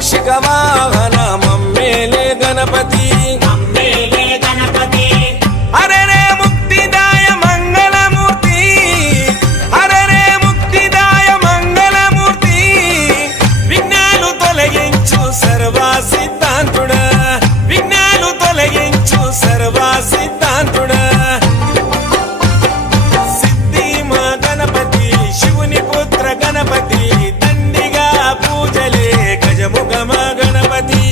మూషిక వాహన మమ్మేలే గణపతి హరే రే ముక్తిదాయ మంగళమూర్తి హరే రే ముక్తిదాయ మంగళమూర్తి విఘ్నాలు తొలగించు సర్వా సిద్ధాంతుడా విఘ్నాలు తొలగించు సర్వా సిద్ధాంతుడా సిద్ధి మా గణపతి శివుని పుత్ర గణపతి దండిగా పూజలే గజముఖ మా గణపతి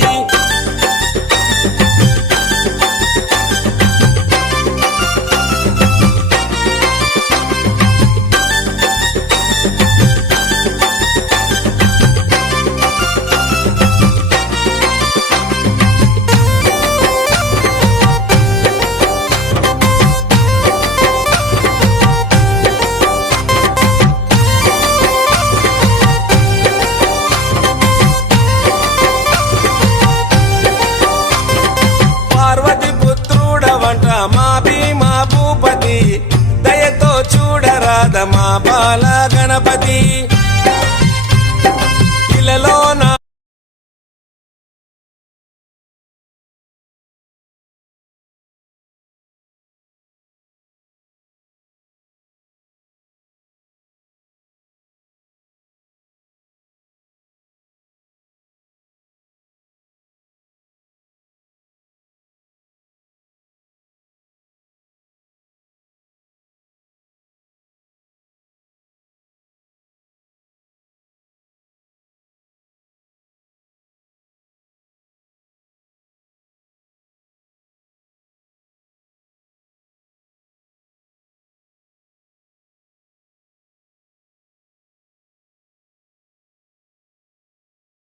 పార్వతి పుత్రుడవంట మా భీమా భూపతి దయతో చూడరాద మా బాల గణపతి